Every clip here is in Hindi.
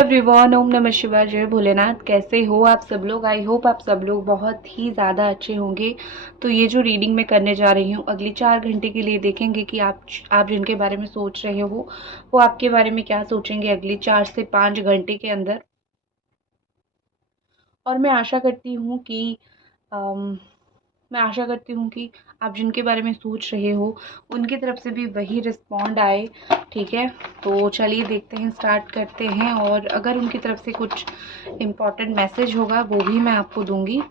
एवरीवन, ओम नमः शिवाय, जय भोलेनाथ। कैसे हो आप सब लोग? आई होप आप सब लोग बहुत ही ज़्यादा अच्छे होंगे। तो ये जो रीडिंग मैं करने जा रही हूँ अगली 4 घंटे के लिए, देखेंगे कि आप जिनके बारे में सोच रहे हो वो आपके बारे में क्या सोचेंगे अगली 4 से 5 घंटे के अंदर। और अम, मैं आशा करती हूँ कि आप जिनके बारे में सोच रहे हो उनकी तरफ से भी वही रिस्पॉन्ड आए। ठीक है, तो चलिए देखते हैं, स्टार्ट करते हैं। और अगर उनकी तरफ से कुछ इम्पोर्टेंट मैसेज होगा वो भी मैं आपको दूंगी।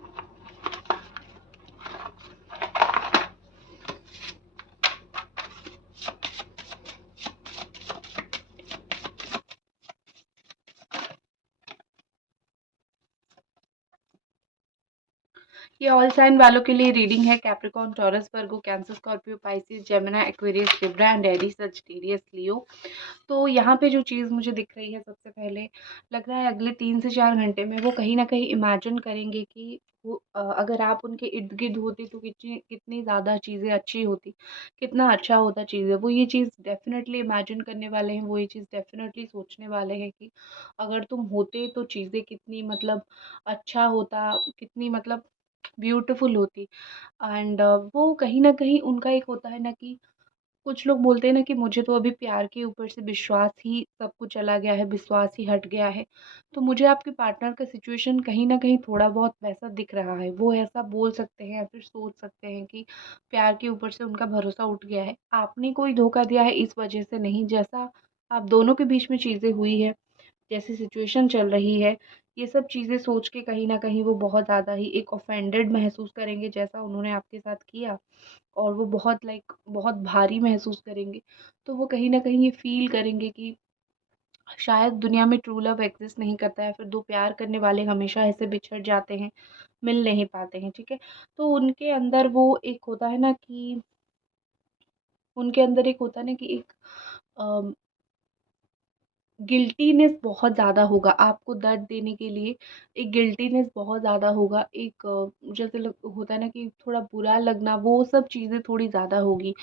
ये ऑल साइन वालों के लिए रीडिंग है। Capricorn, Taurus, Virgo, Cancer, Scorpio, Pisces, Gemini, Aquarius, Libra and Aries, Sagittarius, Leo. तो यहाँ पे जो चीज़ मुझे दिख रही है, सबसे पहले लग रहा है अगले 3 से 4 घंटे में वो कहीं ना कहीं इमेजिन करेंगे कि अगर आप उनके इर्द गिर्द होते तो कितनी कितनी ज़्यादा चीज़ें अच्छी होती, कितना अच्छा होता चीज़ें। वो ये चीज़ डेफिनेटली इमेजिन करने वाले हैं, वो ये चीज़ डेफिनेटली सोचने वाले हैं कि अगर तुम होते तो चीज़ें कितनी मतलब अच्छा होता, कितनी मतलब ब्यूटीफुल होती। एंड वो कहीं न कहीं उनका एक होता है ना कि कुछ लोग बोलते हैं ना कि मुझे तो अभी प्यार के ऊपर से विश्वास ही सब कुछ चला गया है, विश्वास ही हट गया है। तो मुझे आपके पार्टनर का सिचुएशन कहीं न कहीं थोड़ा बहुत वैसा दिख रहा है। वो ऐसा बोल सकते हैं या फिर सोच सकते हैं कि प्यार के ऊपर से उनका भरोसा उठ गया है। आपने कोई धोखा दिया है इस वजह से नहीं, जैसा आप दोनों के बीच में चीज़ें हुई है, जैसी सिचुएशन चल रही है, ये सब चीज़ें सोच के कहीं न कहीं वो बहुत ज़्यादा ही एक ऑफेंडेड महसूस करेंगे, जैसा उन्होंने आपके साथ किया। और वो बहुत बहुत भारी महसूस करेंगे। तो वो कहीं न कहीं ये फ़ील करेंगे कि शायद दुनिया में ट्रू लव एग्ज़िस्ट नहीं करता है, फिर 2 प्यार करने वाले हमेशा ऐसे बिछड़ जाते हैं, मिल नहीं पाते हैं, ठीक है? तो उनके अंदर एक होता है ना कि एक अ गिल्टीनेस बहुत ज़्यादा होगा आपको दर्द देने के लिए। एक गिल्टीनेस बहुत ज़्यादा होगा, एक जैसे होता है ना कि थोड़ा बुरा लगना, वो सब चीज़ें थोड़ी ज़्यादा होगी।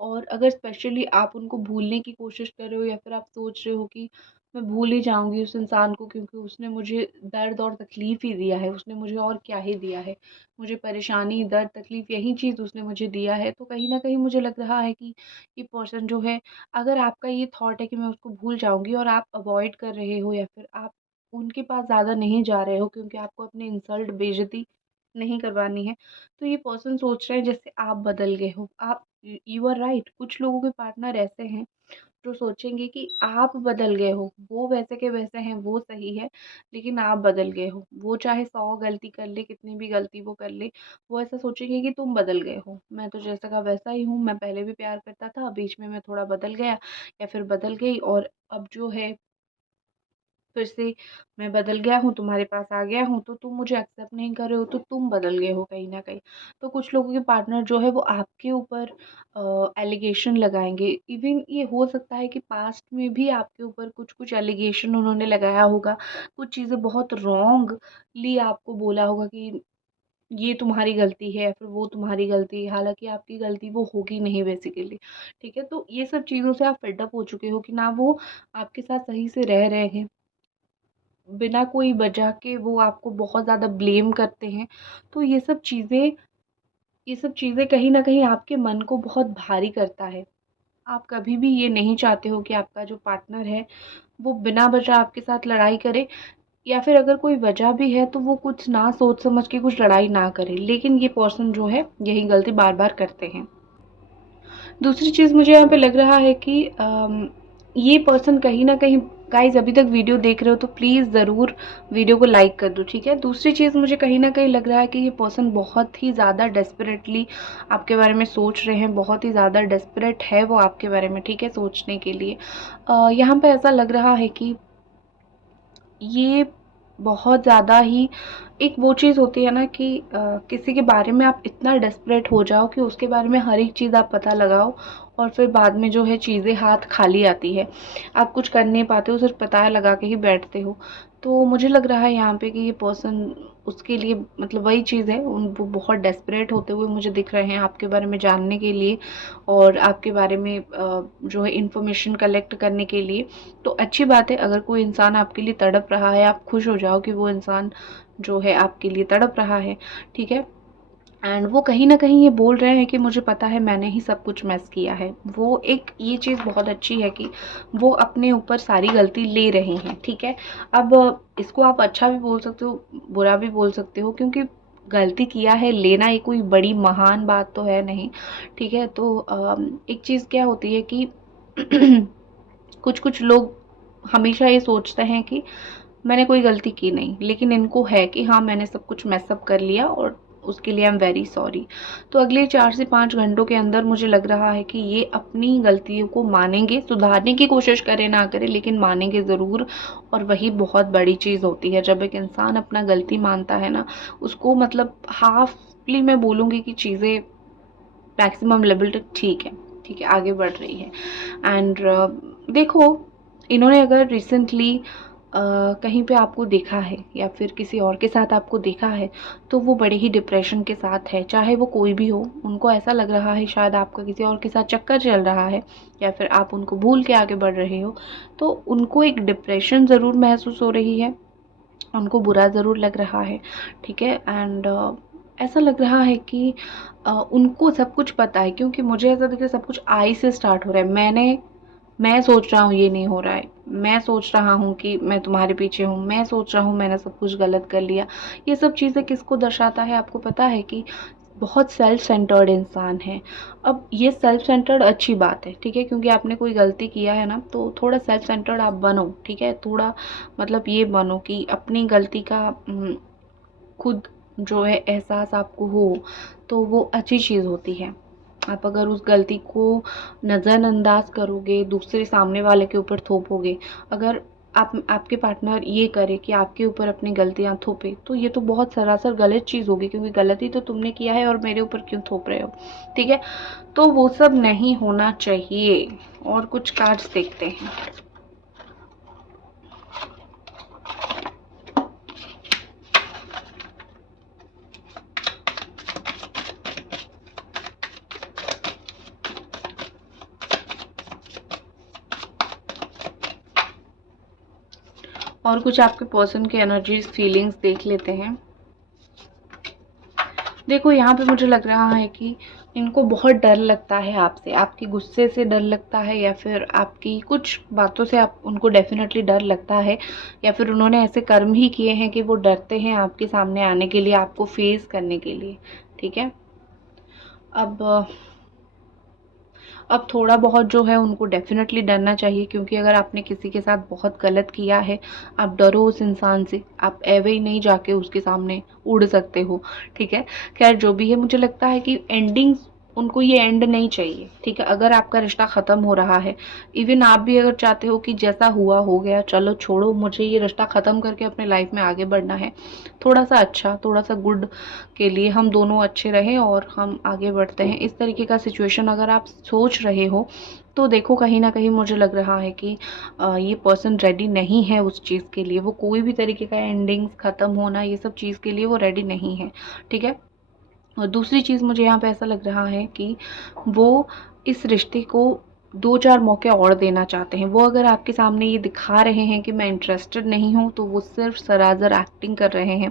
और अगर स्पेशली आप उनको भूलने की कोशिश कर रहे हो या फिर आप सोच रहे हो कि मैं भूल ही जाऊंगी उस इंसान को, क्योंकि उसने मुझे दर्द और तकलीफ़ ही दिया है, उसने मुझे और क्या ही दिया है, मुझे परेशानी, दर्द, तकलीफ़, यही चीज़ उसने मुझे दिया है। तो कहीं ना कहीं मुझे लग रहा है कि ये पर्सन जो है, अगर आपका ये थॉट है कि मैं उसको भूल जाऊँगी और आप अवॉइड कर रहे हो या फिर आप उनके पास ज़्यादा नहीं जा रहे हो क्योंकि आपको अपनी इंसल्ट, बेइज़्ज़ती नहीं करवानी है, तो ये पर्सन सोच रहे हैं जैसे आप बदल गए हो। आप यू आर राइट, कुछ लोगों के पार्टनर ऐसे हैं जो सोचेंगे कि आप बदल गए हो, वो वैसे के वैसे हैं, वो सही है, लेकिन आप बदल गए हो। वो चाहे 100 गलती कर ले, कितनी भी गलती वो कर ले, वो ऐसा सोचेंगे कि तुम बदल गए हो। मैं तो जैसा का वैसा ही हूँ, मैं पहले भी प्यार करता था, बीच में मैं थोड़ा बदल गया या फिर बदल गई, और अब जो है फिर से मैं बदल गया हूँ, तुम्हारे पास आ गया हूँ, तो तुम मुझे एक्सेप्ट नहीं कर रहे हो, तो तुम बदल गए हो कहीं न कहीं। तो कुछ लोगों के पार्टनर जो है वो आपके ऊपर एलिगेशन लगाएँगे। इवन ये हो सकता है कि पास्ट में भी आपके ऊपर कुछ-कुछ एलिगेशन उन्होंने लगाया होगा, कुछ चीज़ें बहुत रॉन्गली आपको बोला होगा कि ये तुम्हारी गलती है या फिर वो तुम्हारी गलती है, हालाँकि आपकी गलती वो होगी नहीं बेसिकली, ठीक है? तो ये सब चीज़ों से आप फेड अप हो चुके हो कि ना वो आपके साथ सही से रह रहे हैं, बिना कोई वजह के वो आपको बहुत ज़्यादा ब्लेम करते हैं। तो ये सब चीज़ें कहीं न कहीं आपके मन को बहुत भारी करता है। आप कभी भी ये नहीं चाहते हो कि आपका जो पार्टनर है, वो बिना वजह आपके साथ लड़ाई करे, या फिर अगर कोई वजह भी है तो वो कुछ ना सोच समझ के कुछ लड़ाई ना करे। लेकिन ये पर्सन जो है यही गलती बार-बार करते हैं। दूसरी चीज़ मुझे यहाँ पे लग रहा है कि ये पर्सन कहीं न कहीं, गाइज़ अभी तक वीडियो देख रहे हो तो प्लीज़ ज़रूर वीडियो को लाइक कर दो, ठीक है? दूसरी चीज़ मुझे कहीं न कहीं लग रहा है कि ये पर्सन बहुत ही ज़्यादा डेस्परेटली आपके बारे में सोच रहे हैं, बहुत ही ज़्यादा डेस्परेट है वो आपके बारे में, ठीक है, सोचने के लिए। यहाँ पे ऐसा लग रहा है कि ये बहुत ज़्यादा ही एक वो चीज़ होती है ना कि किसी के बारे में आप इतना डेस्परेट हो जाओ कि उसके बारे में हर एक चीज़ आप पता लगाओ, और फिर बाद में जो है चीज़ें हाथ खाली आती है, आप कुछ कर नहीं पाते हो, सिर्फ पता लगा के ही बैठते हो। तो मुझे लग रहा है यहाँ पे कि ये पर्सन, उसके लिए मतलब वही चीज़ है, उन वो बहुत डेस्परेट होते हुए मुझे दिख रहे हैं आपके बारे में जानने के लिए, और आपके बारे में जो है इन्फॉर्मेशन कलेक्ट करने के लिए। तो अच्छी बात है, अगर कोई इंसान आपके लिए तड़प रहा है, आप खुश हो जाओ कि वो इंसान जो है आपके लिए तड़प रहा है, ठीक है। एंड वो कहीं न कहीं ये बोल रहे हैं कि मुझे पता है मैंने ही सब कुछ मेस किया है। वो एक ये चीज़ बहुत अच्छी है कि वो अपने ऊपर सारी गलती ले रहे हैं, ठीक है। अब इसको आप अच्छा भी बोल सकते हो, बुरा भी बोल सकते हो, क्योंकि गलती किया है, लेना ये कोई बड़ी महान बात तो है नहीं, ठीक है। तो एक चीज़ क्या होती है कि कुछ-कुछ लोग हमेशा ये सोचते हैं कि मैंने कोई गलती की नहीं, लेकिन इनको है कि हाँ, मैंने सब कुछ मेस अप कर लिया और उसके लिए आई एम वेरी सॉरी। तो अगले 4 से 5 घंटों के अंदर मुझे लग रहा है कि ये अपनी गलतियों को मानेंगे, सुधारने की कोशिश करें ना करें, लेकिन मानेंगे ज़रूर। और वही बहुत बड़ी चीज़ होती है, जब एक इंसान अपना गलती मानता है ना, उसको मतलब हाफली मैं बोलूँगी कि चीज़ें मैक्सिमम लेवल तक ठीक है, आगे बढ़ रही है। एंड देखो, इन्होंने अगर रिसेंटली कहीं पे आपको देखा है या फिर किसी और के साथ आपको देखा है, तो वो बड़े ही डिप्रेशन के साथ है, चाहे वो कोई भी हो। उनको ऐसा लग रहा है शायद आपका किसी और के साथ चक्कर चल रहा है, या फिर आप उनको भूल के आगे बढ़ रहे हो, तो उनको एक डिप्रेशन ज़रूर महसूस हो रही है, उनको बुरा ज़रूर लग रहा है, ठीक है। एंड ऐसा लग रहा है कि उनको सब कुछ पता है, क्योंकि मुझे ऐसा दिख रहा है सब कुछ आई से स्टार्ट हो रहा है। मैं सोच रहा हूँ ये नहीं हो रहा है, मैं सोच रहा हूँ कि मैं तुम्हारे पीछे हूँ, मैं सोच रहा हूँ मैंने सब कुछ गलत कर लिया। ये सब चीज़ें किसको दर्शाता है, आपको पता है कि बहुत सेल्फ सेंटर्ड इंसान है। अब ये सेल्फ सेंटर्ड अच्छी बात है, ठीक है, क्योंकि आपने कोई गलती किया है ना, तो थोड़ा सेल्फ सेंटर्ड आप बनो, ठीक है। थोड़ा मतलब ये बनो कि अपनी गलती का खुद जो है एहसास आपको हो, तो वो अच्छी चीज़ होती है। आप अगर उस गलती को नज़रअंदाज करोगे, दूसरे सामने वाले के ऊपर थोपोगे, अगर आपके पार्टनर ये करे कि आपके ऊपर अपनी गलतियाँ थोपे, तो ये तो बहुत सरासर गलत चीज़ होगी, क्योंकि गलती तो तुमने किया है और मेरे ऊपर क्यों थोप रहे हो, ठीक है। तो वो सब नहीं होना चाहिए। और कुछ कार्ड्स देखते हैं। और कुछ आपके पर्सन की एनर्जीज फीलिंग्स देख लेते हैं। देखो, यहाँ पे मुझे लग रहा है कि इनको बहुत डर लगता है आपसे, आपके गुस्से से डर लगता है, या फिर आपकी कुछ बातों से आप उनको डेफिनेटली डर लगता है, या फिर उन्होंने ऐसे कर्म ही किए हैं कि वो डरते हैं आपके सामने आने के लिए, आपको फेस करने के लिए, ठीक है। अब थोड़ा बहुत जो है उनको डेफिनेटली डरना चाहिए, क्योंकि अगर आपने किसी के साथ बहुत गलत किया है, आप डरो उस इंसान से, आप एवे ही नहीं जाके उसके सामने उड़ सकते हो, ठीक है। खैर जो भी है, मुझे लगता है कि एंडिंग, उनको ये एंड नहीं चाहिए, ठीक है। अगर आपका रिश्ता ख़त्म हो रहा है, इवन आप भी अगर चाहते हो कि जैसा हुआ हो गया, चलो छोड़ो, मुझे ये रिश्ता ख़त्म करके अपने लाइफ में आगे बढ़ना है, थोड़ा सा अच्छा, थोड़ा सा गुड के लिए हम दोनों अच्छे रहें और हम आगे बढ़ते हैं, इस तरीके का सिचुएशन अगर आप सोच रहे हो, तो देखो कहीं ना कहीं मुझे लग रहा है कि ये पर्सन रेडी नहीं है उस चीज़ के लिए। वो कोई भी तरीके का एंडिंग्स, ख़त्म होना, ये सब चीज़ के लिए वो रेडी नहीं है, ठीक है। और दूसरी चीज़ मुझे यहाँ पे ऐसा लग रहा है कि वो इस रिश्ते को 2-4 मौके और देना चाहते हैं। वो अगर आपके सामने ये दिखा रहे हैं कि मैं इंटरेस्टेड नहीं हूँ, तो वो सिर्फ सरासर एक्टिंग कर रहे हैं।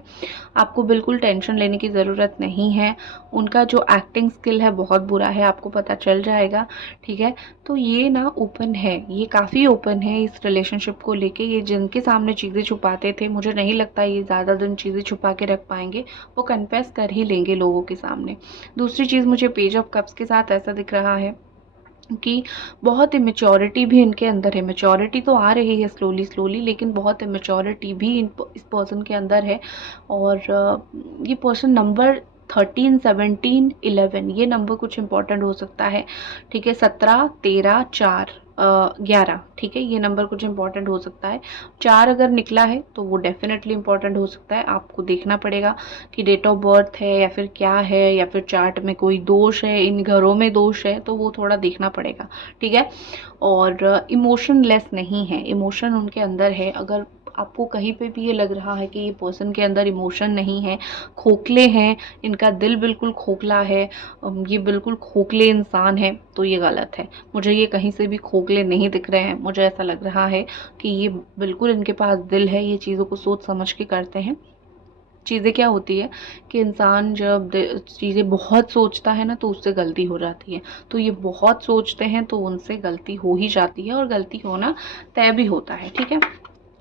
आपको बिल्कुल टेंशन लेने की ज़रूरत नहीं है। उनका जो एक्टिंग स्किल है बहुत बुरा है, आपको पता चल जाएगा, ठीक है। तो ये ना ओपन है, ये काफ़ी ओपन है इस रिलेशनशिप को लेके। ये जिनके सामने चीज़ें छुपाते थे, मुझे नहीं लगता ये ज़्यादा दिन चीज़ें छुपा के रख पाएंगे, वो कन्फेस कर ही लेंगे लोगों के सामने। दूसरी चीज़, मुझे पेज ऑफ कप्स के साथ ऐसा दिख रहा है कि बहुत इमेच्योरिटी भी इनके अंदर है। मैच्योरिटी तो आ रही है स्लोली स्लोली, लेकिन बहुत इमेच्योरिटी भी इस पर्सन के अंदर है। और ये पर्सन नंबर 13, 17, 11, ये नंबर कुछ इंपॉर्टेंट हो सकता है, ठीक है। 17, 13, 4, 11, ठीक है, ये नंबर कुछ इंपॉर्टेंट हो सकता है। 4 अगर निकला है तो वो डेफिनेटली इंपॉर्टेंट हो सकता है। आपको देखना पड़ेगा कि डेट ऑफ बर्थ है या फिर क्या है, या फिर चार्ट में कोई दोष है, इन घरों में दोष है, तो वो थोड़ा देखना पड़ेगा, ठीक है। और इमोशनलेस नहीं है, इमोशन उनके अंदर है। अगर आपको कहीं पे भी ये लग रहा है कि ये पर्सन के अंदर इमोशन नहीं है, खोखले हैं, इनका दिल बिल्कुल खोखला है, ये बिल्कुल खोखले इंसान है, तो ये गलत है। मुझे ये कहीं से भी खोखले नहीं दिख रहे हैं। मुझे ऐसा लग रहा है कि ये बिल्कुल इनके पास दिल है, ये चीज़ों को सोच समझ के करते हैं। चीज़ें क्या होती है कि इंसान जब चीज़ें बहुत सोचता है ना, तो उससे गलती हो जाती है। तो ये बहुत सोचते हैं तो उनसे गलती हो ही जाती है, और गलती होना तय भी होता है, ठीक है।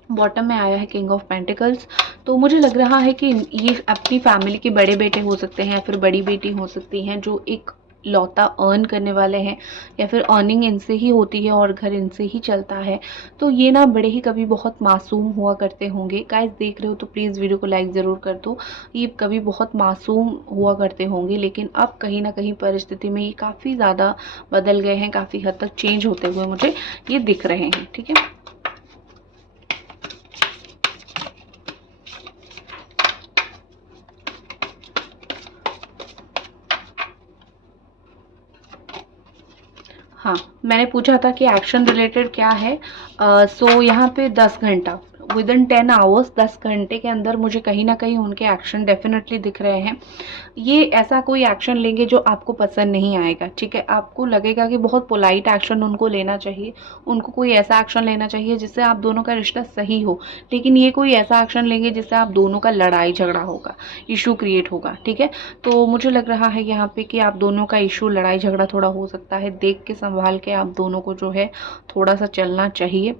बॉटम में आया है किंग ऑफ पेंटिकल्स। तो मुझे लग रहा है कि ये अपनी फैमिली के बड़े बेटे हो सकते हैं या फिर बड़ी बेटी हो सकती हैं, जो एक लौता अर्न करने वाले हैं, या फिर अर्निंग इनसे ही होती है और घर इनसे ही चलता है। तो ये ना बड़े ही कभी बहुत मासूम हुआ करते होंगे। गाइस देख रहे हो तो प्लीज़ वीडियो को लाइक ज़रूर कर दो। ये कभी बहुत मासूम हुआ करते होंगे, लेकिन अब कहीं ना कहीं परिस्थिति में ये काफ़ी ज़्यादा बदल गए हैं, काफ़ी हद तक चेंज होते हुए मुझे ये दिख रहे हैं, ठीक है। हाँ, मैंने पूछा था कि एक्शन रिलेटेड क्या है। सो यहाँ पे 10 घंटा, विदिन 10 आवर्स, 10 घंटे के अंदर मुझे कहीं ना कहीं उनके एक्शन डेफिनेटली दिख रहे हैं। ये ऐसा कोई एक्शन लेंगे जो आपको पसंद नहीं आएगा, ठीक है। आपको लगेगा कि बहुत पोलाइट एक्शन उनको लेना चाहिए, उनको कोई ऐसा एक्शन लेना चाहिए जिससे आप दोनों का रिश्ता सही हो, लेकिन ये कोई ऐसा एक्शन लेंगे जिससे आप दोनों का लड़ाई झगड़ा होगा, इशू क्रिएट होगा, ठीक है। तो मुझे लग रहा है यहाँ पे कि आप दोनों का इशू, लड़ाई झगड़ा थोड़ा हो सकता है। देख के संभाल के आप दोनों को जो है थोड़ा सा चलना चाहिए।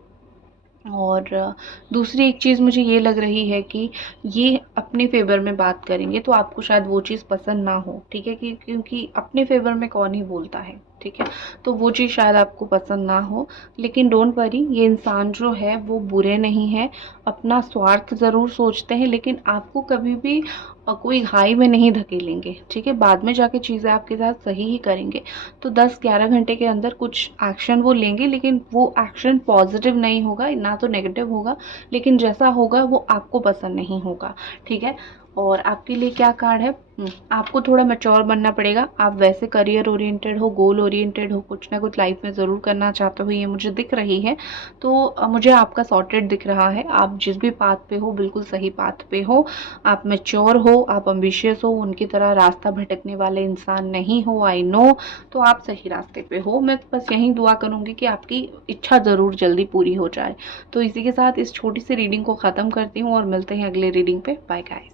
और दूसरी एक चीज़ मुझे ये लग रही है कि ये अपने फेवर में बात करेंगे तो आपको शायद वो चीज़ पसंद ना हो, ठीक है, कि क्योंकि अपने फेवर में कौन ही बोलता है, ठीक है। तो वो चीज़ शायद आपको पसंद ना हो, लेकिन डोंट वरी, ये इंसान जो है वो बुरे नहीं है। अपना स्वार्थ ज़रूर सोचते हैं, लेकिन आपको कभी भी कोई घाई में नहीं धकेलेंगे, ठीक है। बाद में जाके चीज़ें आपके साथ सही ही करेंगे। तो 10-11 घंटे के अंदर कुछ एक्शन वो लेंगे, लेकिन वो एक्शन पॉजिटिव नहीं होगा, ना तो नेगेटिव होगा, लेकिन जैसा होगा वो आपको पसंद नहीं होगा, ठीक है। और आपके लिए क्या कार्ड है, आपको थोड़ा मैच्योर बनना पड़ेगा। आप वैसे करियर ओरिएंटेड हो, गोल ओरिएंटेड हो, कुछ ना कुछ लाइफ में ज़रूर करना चाहते हो, ये मुझे दिख रही है। तो मुझे आपका सॉर्टेड दिख रहा है। आप जिस भी पाथ पे हो बिल्कुल सही पाथ पे हो, आप मैच्योर हो, आप एम्बिशियस हो, उनकी तरह रास्ता भटकने वाले इंसान नहीं हो, आई नो। तो आप सही रास्ते पे हो। मैं बस यही दुआ करूँगी कि आपकी इच्छा ज़रूर जल्दी पूरी हो जाए। तो इसी के साथ इस छोटी सी रीडिंग को ख़त्म करती हूँ और मिलते हैं अगले रीडिंग पे। Bye guys.